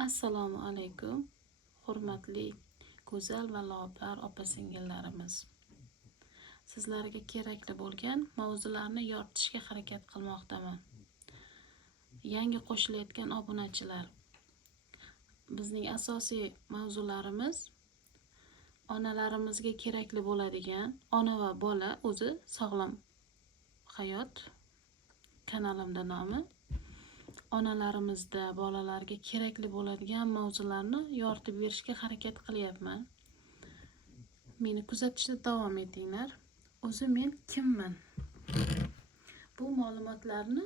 Assalomu alaykum, hurmatli go'zal va lobar opa-singillarimiz. Sizlarga kerakli bo'lgan mavzularni yoritishga harakat qilmoqdaman. Yangi qo'shilayotgan obunachilar. Bizning asosiy mavzularimiz onalarimizga kerakli bo'ladigan ona va bola o'zi sog'lom hayot kanalimda nomi. Onalarimizda bolalarga kerakli bo'ladigan mavzularni yoritib berishga harakat qilyapman. Meni kuzatishda davom etinglar. O'zi men kimman? Bu ma'lumotlarni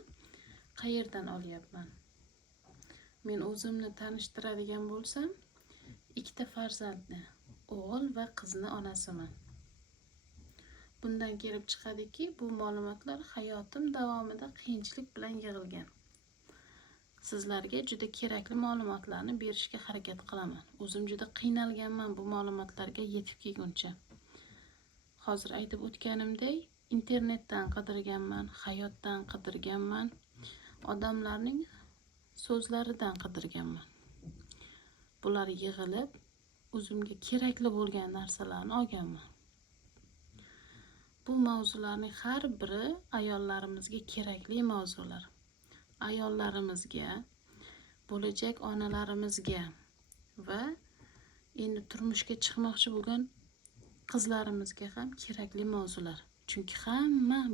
qayerdan olyapman? Men o'zimni tanishtiradigan bo'lsam, ikkita farzandni, o'g'il va qizni onasiman. Bundan kelib chiqadiki, bu ma'lumotlar hayotim davomida qiyinchilik bilan yig'ilgan. Sizlarga juda kerakli ma'lumotlarni berishga harakat qilaman. O'zim juda qiynalganman bu ma'lumotlarga yetib kelguncha. Hozir aytib o'tganimdek, internetdan qidirganman, hayotdan qidirganman, odamlarning so'zlaridan qidirganman. Bular yig'ilib, o'zimga kerakli bo'lgan narsalarni olganman. Bu mavzularning har biri ayollarimizga kerakli mavzular. Ayollarimizga, bo'lajak onalarimizga va endi turmushga chiqmoqchi bo'lgan qizlarimizga ham kerakli mavzular. Chunki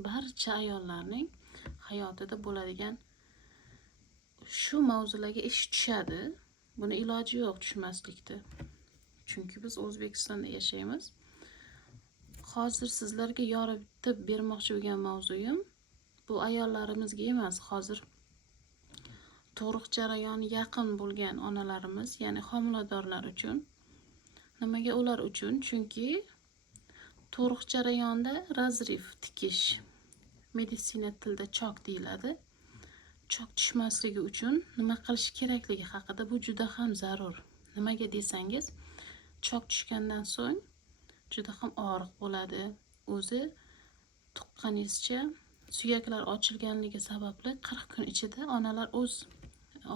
barcha ayollarning hayotida bo'ladigan shu mavzularga ish tushadi. Buni iloji yo'q tushmaslikda. Chunki biz O'zbekistonda yashaymiz. Hozir sizlarga yoritib bermoqchi bo'lgan mavzuyim bu ayollarimizga emas, hozir tug'ruq jarayoni yaqin bo'lgan onalarimiz, ya'ni homiladorlar uchun. Nimaga ular uchun? Chunki tug'ruq jarayonida razrif tikish, meditsina tilida chok deyiladi. Chok tushmasligi uchun nima qilish kerakligi haqida bu juda ham zarur. Nimaga desangiz, chok tushgandan so'ng juda ham og'riq bo'ladi. O'zi tuqqaningizcha suyaklar ochilganligi sababli 40 kun ichida onalar o'z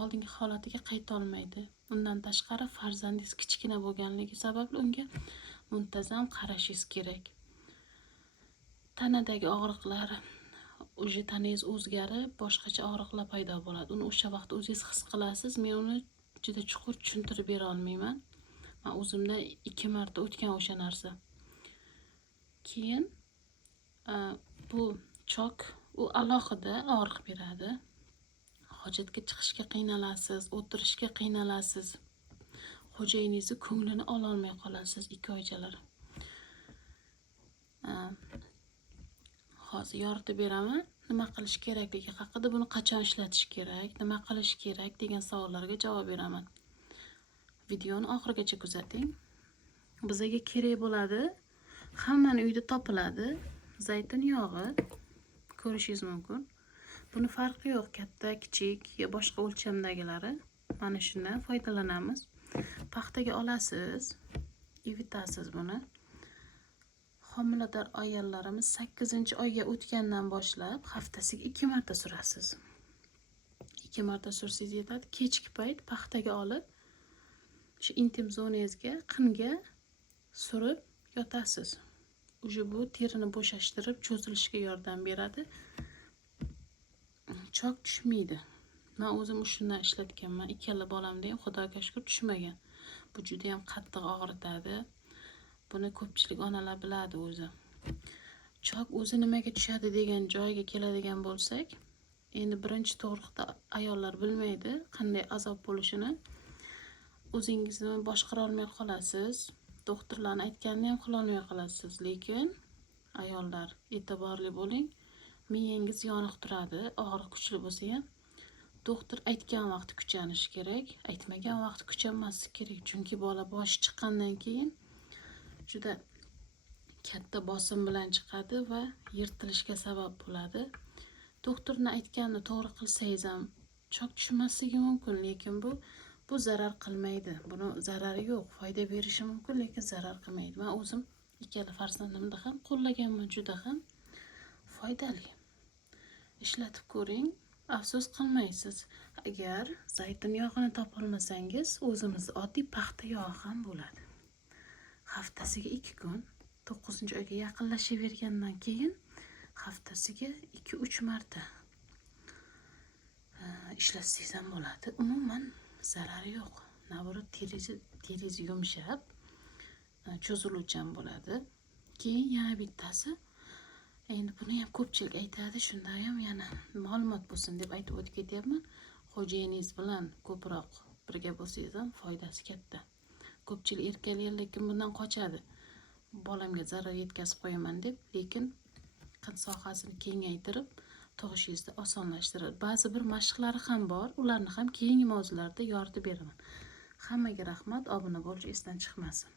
oldingi holatiga qayta olmaydi. Undan tashqari farzandingiz kichkina bo'lganligi sababli unga muntazam qarashingiz kerak. Tanadagi og'riqlar, tanangiz o'zgarib, boshqacha og'riqlar paydo bo'ladi. Uni o'sha vaqt o'zingiz his qilasiz. Men uni juda chuqur tushuntirib bera olmayman. Men o'zimda 2 marta o'tgan o'sha narsa. Keyin bu chok u alohida og'riq beradi. Hojatga chiqishga qiynalasiz, o'tirishga qiynalasiz. Xo'jayiningizni ko'nglini ola olmay qolasiz 2 oychalar. Hozir yoritib beraman. Nima qilish kerakligi haqida, buni qachon ishlatish kerak, nima qilish kerak degan savollarga javob beraman. Videoni oxirigacha kuzating. Bizga kerak bo'ladi, hammani uyda topiladi, zaytun yog'i ko'rishingiz mumkin. Buni farqi yo'q, katta, kichik yo boshqa o'lchamdagilari. Mana shundan foydalanamiz. Paxtaga olasiz, ivitasiz buni. Homilador ayollarimiz 8-oyga o'tgandan boshlab haftasiga 2 marta surasiz. 2 marta sursangiz yetadi. Kechki payt paxtaga olib, shu intim zonangizga, qinga surib yotasiz. O'sha bu terini bo'shashtirib, cho'zilishga yordam beradi. Chok tushmaydi. Men o'zim shundan ishlatganman. Ikkala bolamda ham Xudoga shukr tushmagan. Bu juda ham qattiq og'ritadi. Buni ko'pchilik onalar biladi o'zi. Chok o'zi nimaga tushadi degan joyiga keladigan bo'lsak, endi birinchi tug'ruqda ayollar bilmaydi qanday azob bo'lishini. O'zingizni boshqara olmay qolasiz. Doktorlarning aytganini ham qila olmay qolasiz. Lekin ayollar e'tiborli bo'ling. Miyangiz yoniq turadi, og'riq kuchli bo'lsa ham doktor aytgan vaqt kuchanish kerak, aytmagan vaqt kuchanmaslik kerak. Chunki bola boshi chiqqandan keyin juda katta bosim bilan chiqadi va yirtilishga sabab bo'ladi. Doktorning aytganini to'g'ri qilsangiz ham chok tushmasligi mumkin, lekin bu zarar qilmaydi. Buni zarari yo'q, foyda berishi mumkin, lekin zarar qilmaydi. Men o'zim ikkala farzandimda ham qo'llaganman, juda ham foydali. Ishlatib ko'ring, afsus qilmaysiz. Agar zaytun yog'ini topolmasangiz, o'zimiz oddiy paxta yog'i ham bo'ladi. Haftasiga 2 kun, 9-oyga yaqinlashavergandan keyin haftasiga 2-3 marta ishlatsangiz ham bo'ladi. Umuman zarari yo'q. Navrot teringiz yumshab, cho'ziluvchan bo'ladi. Keyin yana bittasi, endi buni ham ko'pchilik aytadi, shunda ham yana ma'lumot bo'lsin deb aytib o'tib ketyapman. Xo'jayiningiz bilan ko'proq birga bo'lsangiz ham foydasi katta. Ko'pchilik erkaklar lekin bundan qochadi. Bolamga zarar yetkazib qo'yaman deb, lekin qin sohasini kengaytirib, tug'ishingizni osonlashtiradi. Ba'zi bir mashqlari ham bor, ularni ham keyingi mavzularda yoritib beraman. Hammaga rahmat, obuna bo'lish esdan chiqmasin.